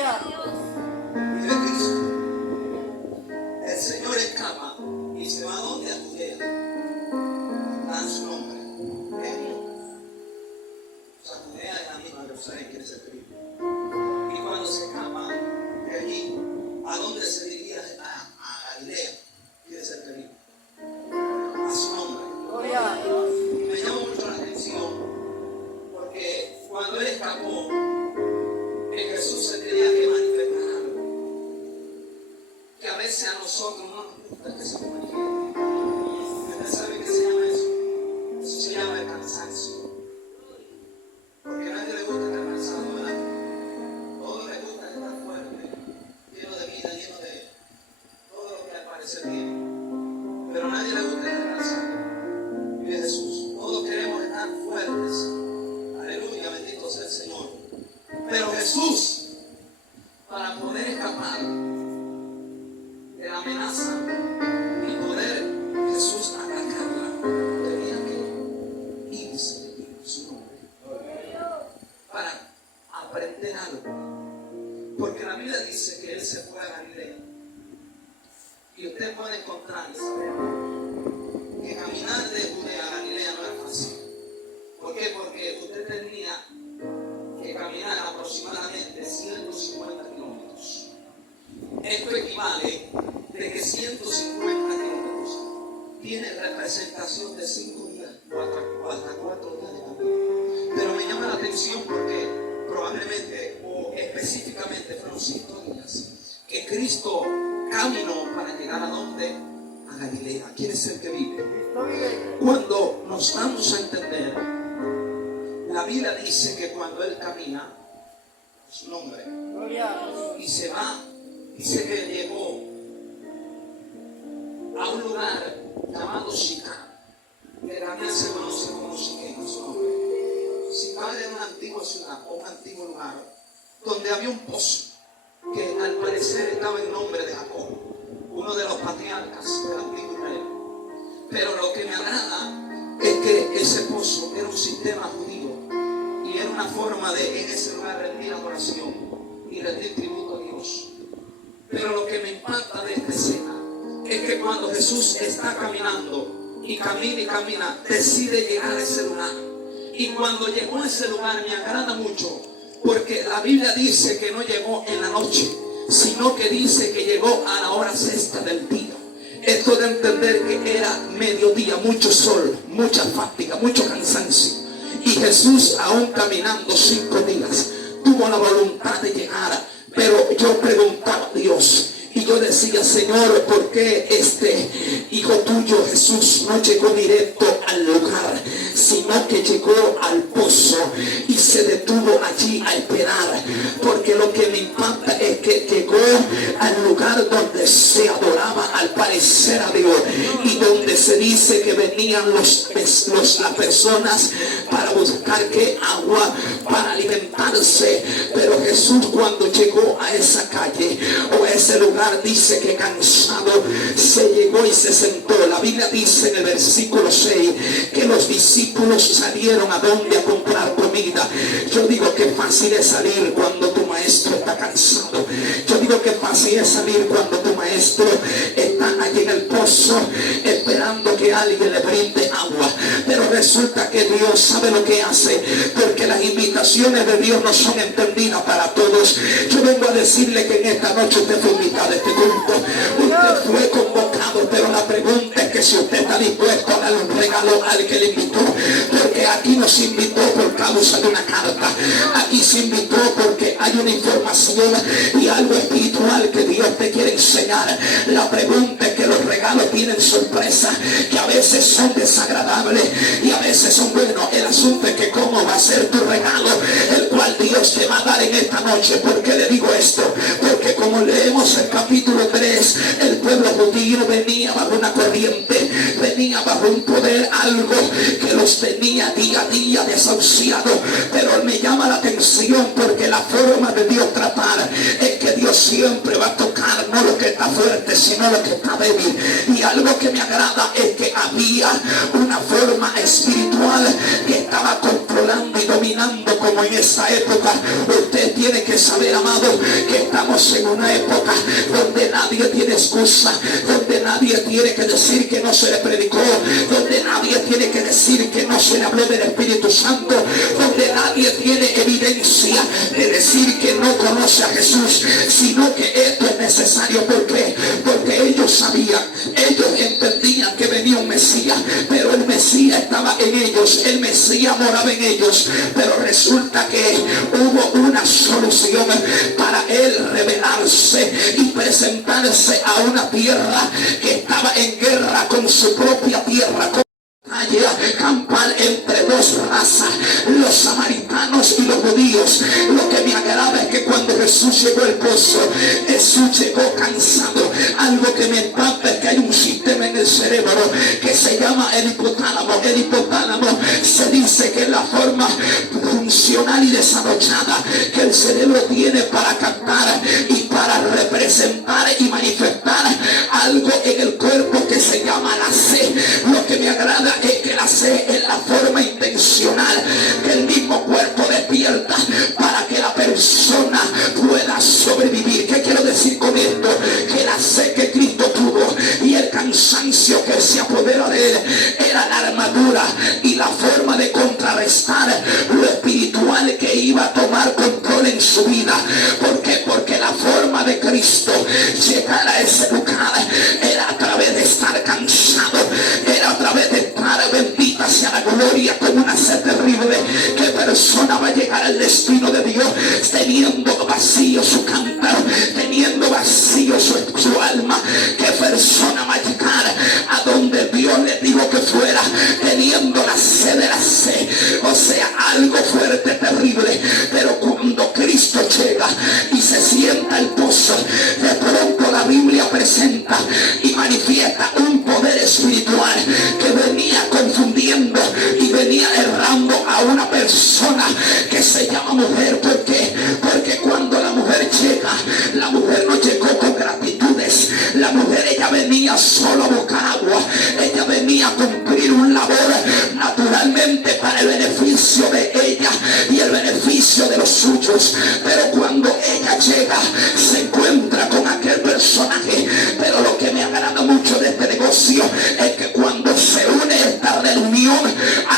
Vive Cristo. El Señor escapa y se va a donde, a Judea. Dan su nombre. O sea, Judea es la misma Jerusalén, quiere ser Cristo. Y cuando se escapa de allí, ¿a dónde se dirigía? A Galilea, quiere ser Cristo. A su nombre. Y me llama mucho la atención porque cuando él escapó, en Jesús se tenía que manifestar algo que a veces a nosotros no nos gusta que se manifieste. ¿Usted sabe qué se llama eso? Eso se llama el cansancio. Porque a nadie le gusta estar cansado, ¿verdad? Todos les gusta estar fuerte, lleno de vida, lleno de todo lo que al parecer tiene. Pero a nadie le gusta estar cansado. Vive Jesús. Todos queremos estar fuertes. Aleluya, bendito sea el Señor. Pero Jesús, para poder escapar de la amenaza y poder Jesús atacarla, tenía que irse de su nombre para aprender algo. Porque la Biblia dice que él se fue a Galilea. Y usted puede encontrar y saber que caminar de Judea a Galilea no era fácil. ¿Por qué? Porque usted tenía que caminar aproximadamente 150 kilómetros. Esto equivale de que 150 kilómetros tiene representación de 5 días o hasta 4 días de camino. Pero me llama la atención porque probablemente o específicamente fueron 5 días que Cristo caminó para llegar a donde? A Galilea. Quiere ser que vive. Cuando nos damos a entender, la Biblia dice que cuando él camina, su nombre, y se va, dice que llegó a un lugar llamado Sicar, que también se conoce como Siquem, su nombre. Sicar era una antigua ciudad o un antiguo lugar donde había un pozo que al parecer estaba en nombre de Jacob, uno de los patriarcas del antiguo Israel. Pero lo que me agrada es que ese pozo era un sistema judío y era una forma de en ese lugar rendir adoración y rendir tributo a Dios. Pero lo que me impacta de esta escena es que cuando Jesús está caminando y camina, decide llegar a ese lugar. Y cuando llegó a ese lugar me agrada mucho porque la Biblia dice que no llegó en la noche, sino que dice que llegó a la hora sexta del día. Esto de entender que era mediodía, mucho sol, mucha fatiga, mucho cansancio. Y Jesús, aún caminando 5 días, tuvo la voluntad de llegar. Pero yo preguntaba a Dios y yo decía: Señor, ¿por qué este hijo tuyo Jesús no llegó directo al lugar, sino que llegó al pozo y se detuvo allí a esperar? Porque lo que me impacta es que llegó al lugar donde se adoraba al parecer a Dios y donde se dice que venían las personas para buscar ¿qué? Agua para alimentarse. Pero Jesús, cuando llegó a esa calle o a ese lugar, dice que cansado se llegó y se sentó. La Biblia dice en el versículo 6 que los discípulos salieron a donde a comprar comida. Yo digo que fácil es salir cuando tu maestro está cansado. Yo digo que fácil es salir cuando tu maestro está allí en el pozo esperando que alguien le brinde agua. Pero resulta que Dios sabe lo que hace, porque las invitaciones de Dios no son entendidas para todos. Yo vengo a decirle que en esta noche usted fue invitado a este culto, usted fue convocado, pero la pregunta es que si usted está dispuesto a darle un regalo al que le invitó. Porque aquí no se invitó por causa de una carta, aquí se invitó porque hay una información y algo espiritual que Dios te quiere enseñar. La pregunta es que los regalos tienen sorpresa, que a veces son desagradables y a veces son buenos. El asunto es que cómo va a ser tu regalo, el cual Dios te va a dar en esta noche. ¿Por qué le digo esto? Porque como leemos el capítulo 3, el pueblo judío venía bajo una corriente, venía bajo un poder, algo que los tenía día a día desahuciados. Pero me llama la atención porque la forma de Dios tratar es que Dios siempre va a tocar no lo que está fuerte, sino lo que está débil. Y algo que me agrada es que había una forma espiritual que estaba con controlando y dominando como en esta época. Usted tiene que saber, amado, que estamos en una época donde nadie tiene excusa, donde nadie tiene que decir que no se le predicó, donde nadie tiene que decir que no se le habló del Espíritu Santo, donde nadie tiene evidencia de decir que no conoce a Jesús, sino que esto es necesario. ¿Por qué? Porque ellos sabían, ellos entendían que venía un Mesías, pero el Mesías estaba en ellos, el Mesías moraba en ellos, pero resulta que hubo una solución para él revelarse y presentarse a una tierra que estaba en guerra con su propia tierra, campal entre dos razas, los samaritanos y los judíos. Lo que me agrada es que cuando Jesús llegó al pozo, Jesús llegó cansado. Algo que me impacta es que hay un sistema en el cerebro que se llama el hipotálamo. El hipotálamo se dice que es la forma funcional y desarrollada que el cerebro tiene para captar y para representar y manifestar algo en el cuerpo que se llama la sed. Lo que me agrada es que la sed es la forma intencional que el mismo cuerpo despierta para que la persona pueda sobrevivir. ¿Qué quiero decir con esto? Que la sed que Cristo tuvo y el cansancio que se apodera de él era la armadura y la forma de contrarrestar lo espiritual que iba a tomar control en su vida. ¿Por qué? Porque la forma de Cristo llegar a ese lugar era a través de estar cansado, era a través de estar, bendita sea la gloria, con una sed terrible. ¿Qué persona va a llegar al destino de Dios teniendo vacío su cántaro, teniendo vacío su alma? ¿Qué persona va a llegar a donde Dios le dijo que fuera teniendo la sed de la sed? O sea, algo fuerte, terrible. Pero cuando Cristo llega y se sienta al pozo, de pronto la Biblia presenta y manifiesta un poder espiritual que venía confundiendo y venía errando a una persona que se llama mujer. ¿Por qué? Porque cuando la mujer llega, la mujer no llegó con gratitudes. La mujer, ella venía solo a buscar agua, ella venía a cumplir un labor naturalmente para el beneficio de ella y el beneficio de los suyos. Pero cuando ella llega, se encuentra con aquel personaje. Pero lo que me agrada mucho de este negocio es que cuando se une esta reunión,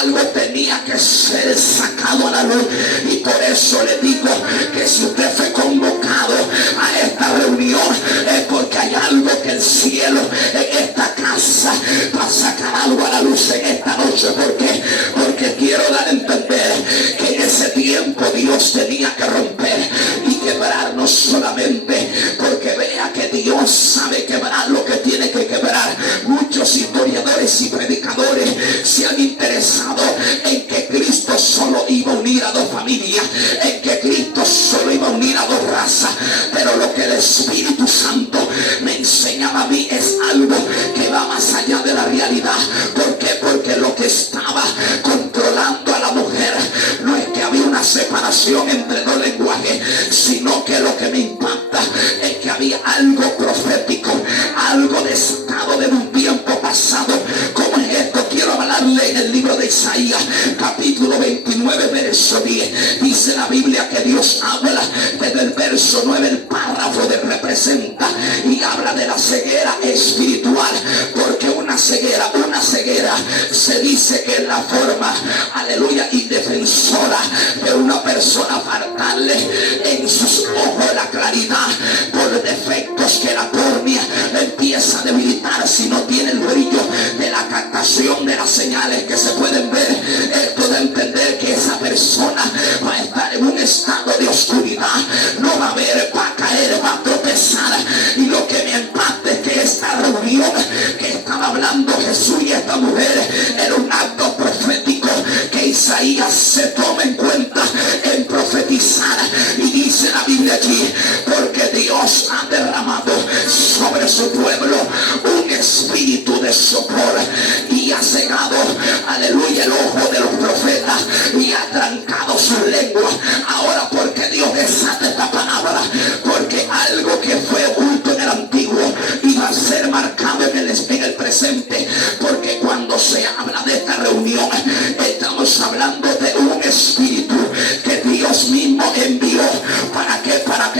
algo tenía que ser sacado a la luz. Y por eso le digo que si usted fue convocado a esta reunión, es porque hay algo que el cielo en esta casa va a sacar algo a la luz en esta noche. ¿Por qué? Porque quiero dar a entender que en ese tiempo Dios tenía que romper y quebrar, no solamente porque vea que Dios sabe quebrar lo que tiene que quebrar. Muchos historiadores y predicadores se han interesado en que Cristo solo iba a unir a dos familias, en que Cristo solo iba a unir a dos razas. Pero lo que el Espíritu Santo me enseñaba a mí es algo que va más allá de la realidad. ¿Por qué? Porque lo que estaba controlando a la mujer no es que había una separación entre dos lenguajes, sino que lo que me impacta es que había algo profético, algo desatado de un tiempo pasado. ¿Cómo es esto? Quiero hablarle en el libro de Isaías, capítulo 29, verso 10. Dice la Biblia que Dios habla desde el verso 9, el párrafo de representa, y habla de la ceguera espiritual. Porque una ceguera se dice que es la forma, aleluya, indefensora de una persona faltarle en sus ojos la claridad por defectos que la córnea empieza a debilitar si no tiene el brillo de la captación de las señales que se pueden ver. Esto de entender que esa persona va a estar en un estado de oscuridad, no va a ver, va a caer, va a tropezar. Y lo que me impacta es que esta reunión que estaba hablando Jesús y esta mujer era un acto profético que Isaías se toma en cuenta en profetizar. Y dice la Biblia allí, porque Dios ha derramado sobre su pueblo un espíritu de sopor y ha cegado, aleluya, el ojo de los profetas y ha trancado su lengua. Ahora, porque Dios desata esta palabra, porque algo que fue oculto en el antiguo iba a ser marcado en el presente. Porque cuando se habla de esta reunión, estamos hablando de un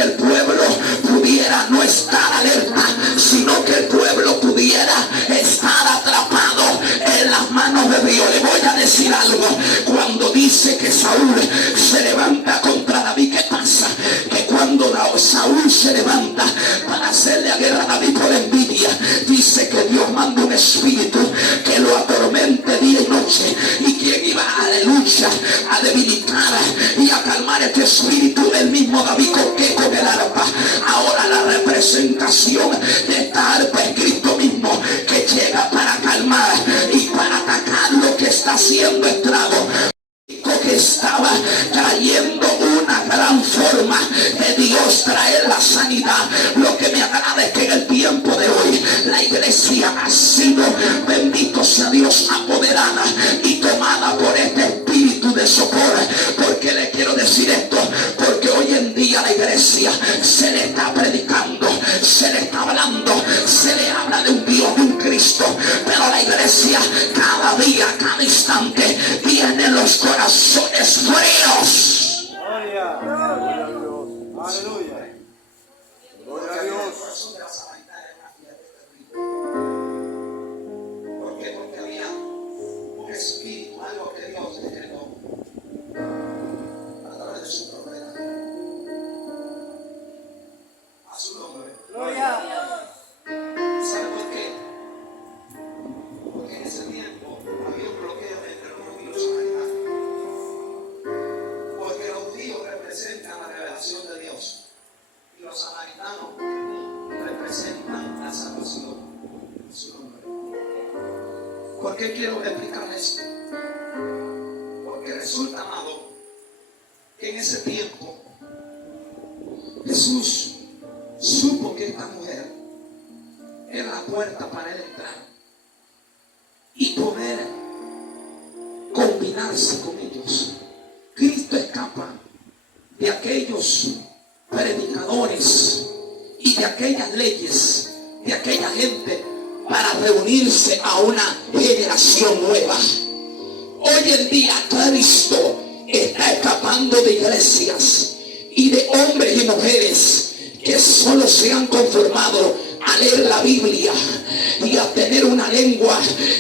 el pueblo pudiera no estar alerta, sino que el pueblo pudiera estar atrapado en las manos de Dios. Le voy a decir algo. Cuando dice que Saúl se levanta contra David, ¿qué pasa? Que cuando Saúl se levanta para hacerle a guerra a David por envidia, dice que Dios manda un espíritu que lo atormente día y noche. ¿Y quién iba, aleluya, a debilitar y a calmar este espíritu? El mismo David con el arpa. Ahora la representación de esta arpa es Cristo mismo, que llega para calmar y para atacar lo que está haciendo estrago, que estaba trayendo una gran forma de Dios traer la sanidad. Lo que me agrada es que en el tiempo de hoy la iglesia ha sido, bendito sea Dios, apoderada y tomada por este espíritu de socorro. Porque le quiero decir esto, porque hoy en día la iglesia se le está predicando, se le está hablando, se le habla de un Dios, de un Cristo, pero la iglesia cada día, cada instante tiene los corazones fríos. Gloria a Dios. Aleluya. Gloria a Dios. ¿Por qué? Porque había un espíritu, algo que Dios decretó a través de su profeta. A su nombre. Gloria. ¿Sabe por qué? Porque en ese tiempo había un bloqueo entre los judíos y los samaritanos. Porque los judíos representan la revelación de Dios y los samaritanos representan la salvación. A su nombre. ¿Por qué quiero explicar esto? Porque resulta, amado, que en ese tiempo Jesús supo que esta mujer era la puerta para él entrar y poder combinarse con ellos. Cristo escapa de aquellos predicadores y de aquellas leyes, de aquella gente, para reunirse a una generación nueva. Hoy en día Cristo está escapando de iglesias y de hombres y mujeres que solo se han conformado a leer la Biblia y a tener una lengua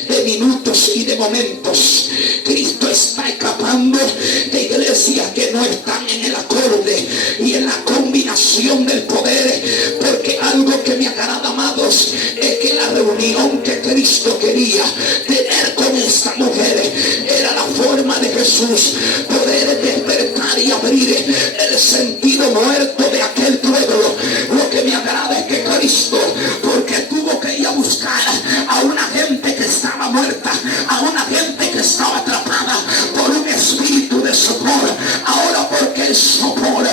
de minutos y de momentos. Cristo está escapando de iglesias que no están en el acorde y en la combinación del poder, porque algo que me agrada, amados, es que la reunión que Cristo quería tener con esta mujer era la forma de Jesús poder despertar y abrir el sentido muerto de aquel pueblo. Lo que me agrada es que Cristo, porque tuvo que ir a buscar a una gente que estaba muerta, a una gente que estaba atrapada por un espíritu de sopor. Ahora porque el sopor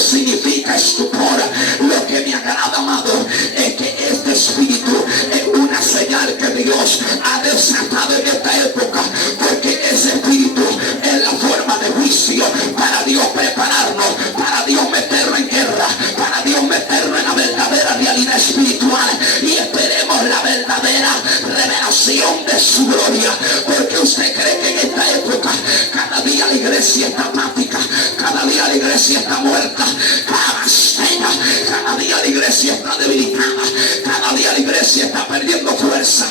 significa estupor. Lo que me agrada, amado, es que este espíritu es una señal que Dios ha desatado en esta época, porque ese espíritu es la forma de juicio para Dios prepararnos, para Dios meterlo en guerra, para Dios meterlo en la verdadera realidad espiritual, y esperemos la verdadera revelación de su gloria. Porque usted cree que en esta época cada día la iglesia está apática, cada día la iglesia está muerta, cada día la iglesia está debilitada, cada día la iglesia está perdiendo fuerza,